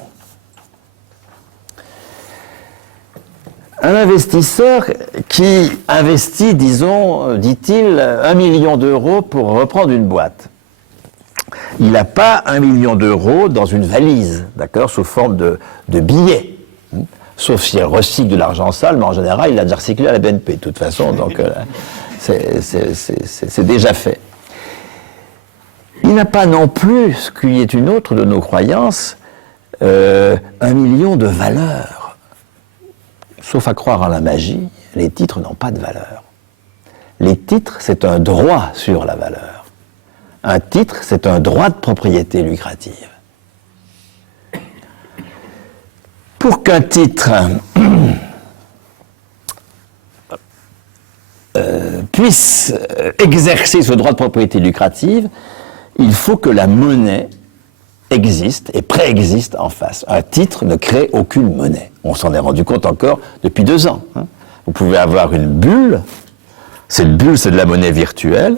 Un investisseur qui investit, disons, dit-il, 1 million d'euros pour reprendre une boîte. Il n'a pas 1 million d'euros dans une valise, d'accord, sous forme de billets. Sauf si elle recycle de l'argent sale, mais en général, il l'a déjà recyclé à la BNP, de toute façon, donc c'est déjà fait. Il n'a pas non plus, ce qui est une autre de nos croyances, 1 million de valeurs. Sauf à croire en la magie, les titres n'ont pas de valeur. Les titres, c'est un droit sur la valeur. Un titre, c'est un droit de propriété lucrative. Pour qu'un titre puisse exercer ce droit de propriété lucrative, il faut que la monnaie existe et préexiste en face. Un titre ne crée aucune monnaie. On s'en est rendu compte encore depuis 2 ans. Vous pouvez avoir une bulle, cette bulle c'est de la monnaie virtuelle,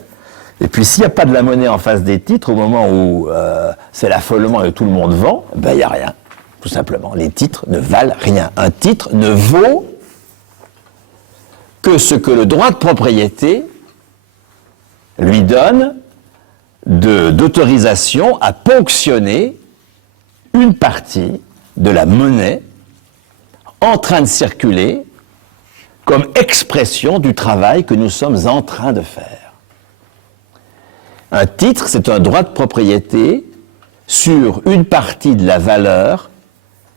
et puis s'il n'y a pas de la monnaie en face des titres, au moment où c'est l'affolement et tout le monde vend, ben il n'y a rien, tout simplement. Les titres ne valent rien. Un titre ne vaut que ce que le droit de propriété lui donne d'autorisation à ponctionner une partie de la monnaie en train de circuler comme expression du travail que nous sommes en train de faire. Un titre, c'est un droit de propriété sur une partie de la valeur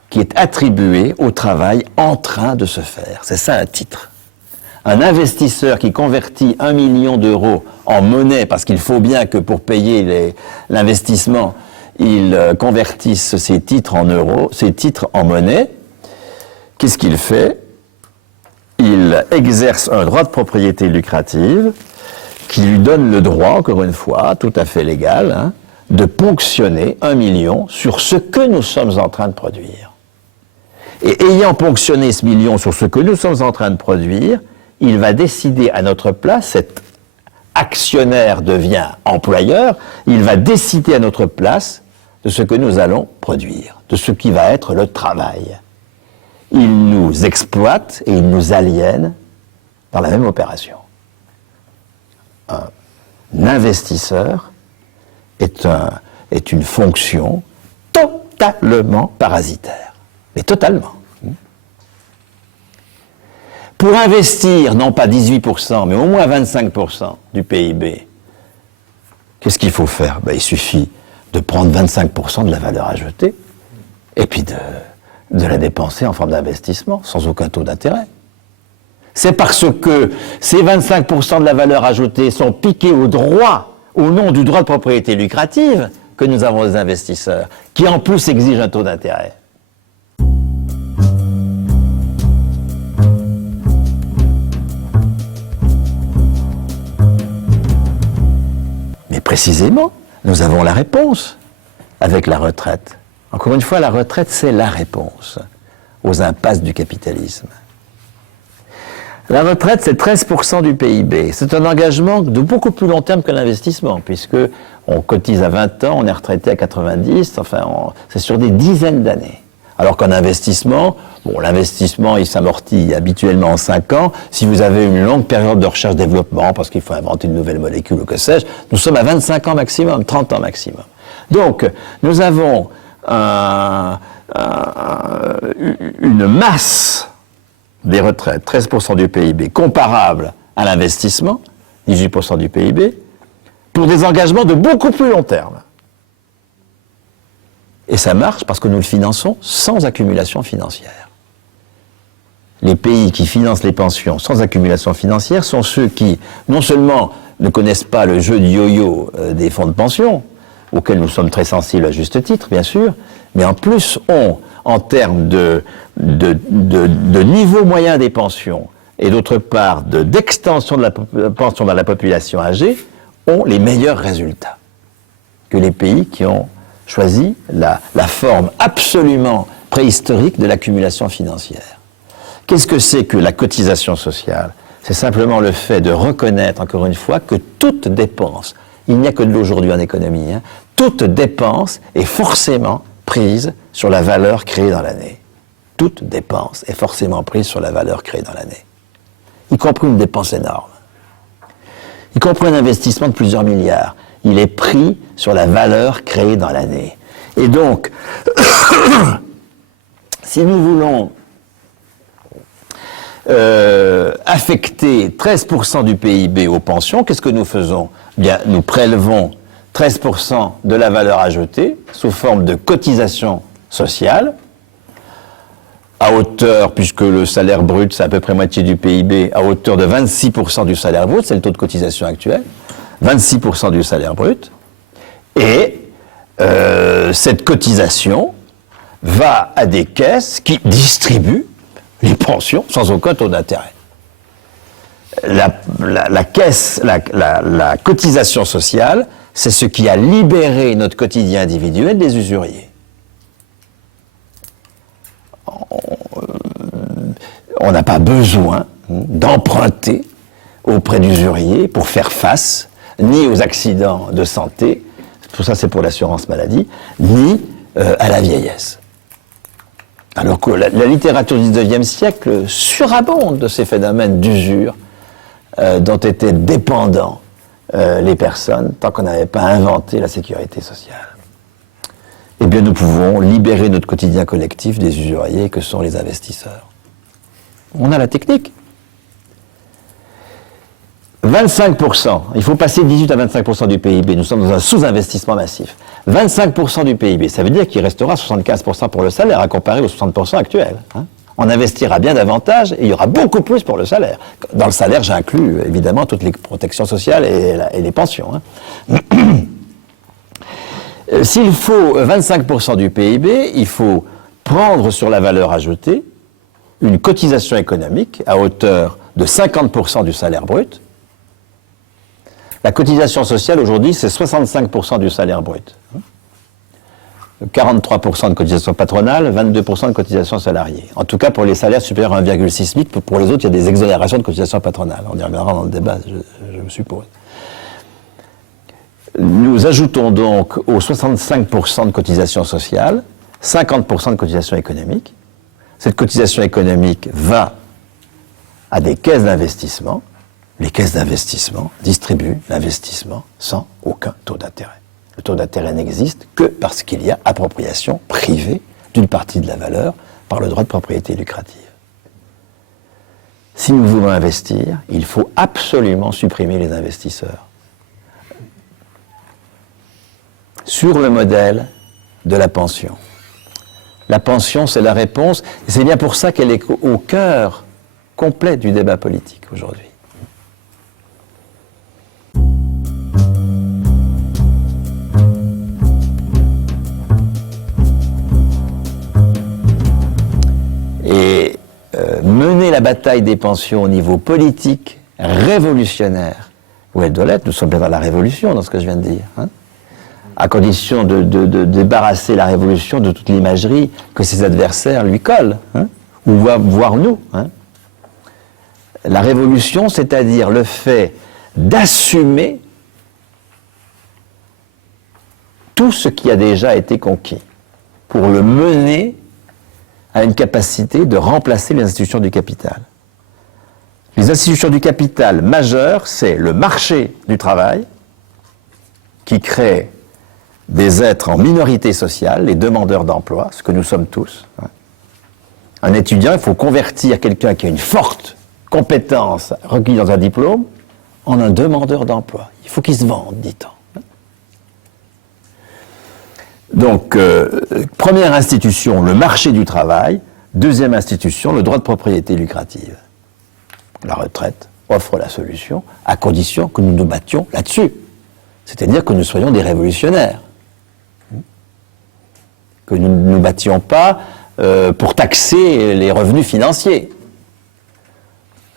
qui est attribuée au travail en train de se faire. C'est ça un titre. Un investisseur qui convertit 1 million d'euros en monnaie, parce qu'il faut bien que pour payer l'investissement, il convertisse ses titres en euros, ses titres en monnaie, qu'est-ce qu'il fait? Il exerce un droit de propriété lucrative qui lui donne le droit, encore une fois, tout à fait légal, de ponctionner 1 million sur ce que nous sommes en train de produire. Et ayant ponctionné ce million sur ce que nous sommes en train de produire, il va décider à notre place, cet actionnaire devient employeur, il va décider à notre place de ce que nous allons produire, de ce qui va être le travail. Il nous exploite et il nous aliène dans la même opération. Un investisseur est une fonction totalement parasitaire, mais totalement. Pour investir, non pas 18%, mais au moins 25% du PIB, qu'est-ce qu'il faut faire? Il suffit de prendre 25% de la valeur ajoutée et puis de la dépenser en forme d'investissement, sans aucun taux d'intérêt. C'est parce que ces 25% de la valeur ajoutée sont piqués au nom du droit de propriété lucrative, que nous avons des investisseurs, qui en plus exigent un taux d'intérêt. Précisément, nous avons la réponse avec la retraite. Encore une fois, la retraite, c'est la réponse aux impasses du capitalisme. La retraite, c'est 13% du PIB. C'est un engagement de beaucoup plus long terme que l'investissement, puisque on cotise à 20 ans, on est retraité à 90, c'est sur des dizaines d'années. Alors qu'en investissement, l'investissement, il s'amortit habituellement en 5 ans. Si vous avez une longue période de recherche-développement, parce qu'il faut inventer une nouvelle molécule ou que sais-je, nous sommes à 25 ans maximum, 30 ans maximum. Donc, nous avons une masse des retraites, 13% du PIB, comparable à l'investissement, 18% du PIB, pour des engagements de beaucoup plus long terme. Et ça marche parce que nous le finançons sans accumulation financière. Les pays qui financent les pensions sans accumulation financière sont ceux qui, non seulement ne connaissent pas le jeu du yo-yo des fonds de pension, auxquels nous sommes très sensibles à juste titre, bien sûr, mais en plus ont, en termes de niveau moyen des pensions, et d'autre part d'extension de la pension dans la population âgée, ont les meilleurs résultats que les pays qui ont choisi la forme absolument préhistorique de l'accumulation financière. Qu'est-ce que c'est que la cotisation sociale? C'est simplement le fait de reconnaître, encore une fois, que toute dépense, il n'y a que de l'aujourd'hui en économie, toute dépense est forcément prise sur la valeur créée dans l'année. Toute dépense est forcément prise sur la valeur créée dans l'année. Y compris une dépense énorme. Y compris un investissement de plusieurs milliards. Il est pris sur la valeur créée dans l'année. Et donc, si nous voulons affecter 13% du PIB aux pensions, qu'est-ce que nous faisons? Bien, nous prélevons 13% de la valeur ajoutée sous forme de cotisation sociale, à hauteur, puisque le salaire brut, c'est à peu près moitié du PIB, à hauteur de 26% du salaire brut, c'est le taux de cotisation actuel, 26% du salaire brut, et cette cotisation va à des caisses qui distribuent les pensions sans aucun taux d'intérêt. La cotisation sociale c'est ce qui a libéré notre quotidien individuel des usuriers. On n'a pas besoin d'emprunter auprès d'usuriers pour faire face ni aux accidents de santé, tout ça c'est pour l'assurance maladie, ni à la vieillesse. Alors que la littérature du XIXe siècle surabonde de ces phénomènes d'usure dont étaient dépendants les personnes tant qu'on n'avait pas inventé la sécurité sociale. Eh bien, nous pouvons libérer notre quotidien collectif des usuriers que sont les investisseurs. On a la technique. 25%, il faut passer de 18 à 25% du PIB, nous sommes dans un sous-investissement massif. 25% du PIB, ça veut dire qu'il restera 75% pour le salaire à comparer aux 60% actuels. On investira bien davantage et il y aura beaucoup plus pour le salaire. Dans le salaire, j'inclus évidemment toutes les protections sociales et les pensions. S'il faut 25% du PIB, il faut prendre sur la valeur ajoutée une cotisation économique à hauteur de 50% du salaire brut. La cotisation sociale aujourd'hui, c'est 65% du salaire brut. 43% de cotisation patronale, 22% de cotisation salariée. En tout cas, pour les salaires supérieurs à 1,6 SMIC, pour les autres, il y a des exonérations de cotisation patronale. On y reviendra dans le débat, je suppose. Nous ajoutons donc aux 65% de cotisation sociale, 50% de cotisation économique. Cette cotisation économique va à des caisses d'investissement. Les caisses d'investissement distribuent l'investissement sans aucun taux d'intérêt. Le taux d'intérêt n'existe que parce qu'il y a appropriation privée d'une partie de la valeur par le droit de propriété lucrative. Si nous voulons investir, il faut absolument supprimer les investisseurs. Sur le modèle de la pension. La pension, c'est la réponse, et c'est bien pour ça qu'elle est au cœur complet du débat politique aujourd'hui. Et mener la bataille des pensions au niveau politique, révolutionnaire, où elle doit l'être, nous sommes bien dans la révolution, dans ce que je viens de dire, à condition de débarrasser la révolution de toute l'imagerie que ses adversaires lui collent, ou voire nous. La révolution, c'est-à-dire le fait d'assumer tout ce qui a déjà été conquis, pour le mener à une capacité de remplacer les institutions du capital. Les institutions du capital majeures, c'est le marché du travail, qui crée des êtres en minorité sociale, les demandeurs d'emploi, ce que nous sommes tous. Un étudiant, il faut convertir quelqu'un qui a une forte compétence recueillie dans un diplôme en un demandeur d'emploi. Il faut qu'il se vende, dit-on. Donc, première institution, le marché du travail. Deuxième institution, le droit de propriété lucrative. La retraite offre la solution à condition que nous nous battions là-dessus. C'est-à-dire que nous soyons des révolutionnaires. Que nous ne nous battions pas pour taxer les revenus financiers.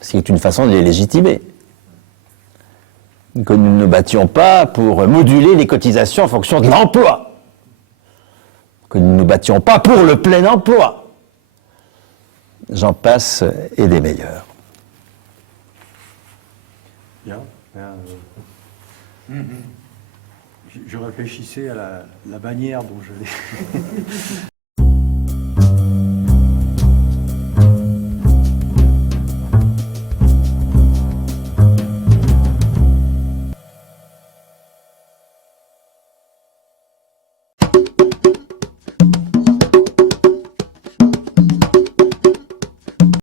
Ce qui est une façon de les légitimer. Que nous ne nous battions pas pour moduler les cotisations en fonction de l'emploi. Que nous ne nous battions pas pour le plein emploi. J'en passe et des meilleurs. Bien. Je réfléchissais à la bannière dont je l'ai.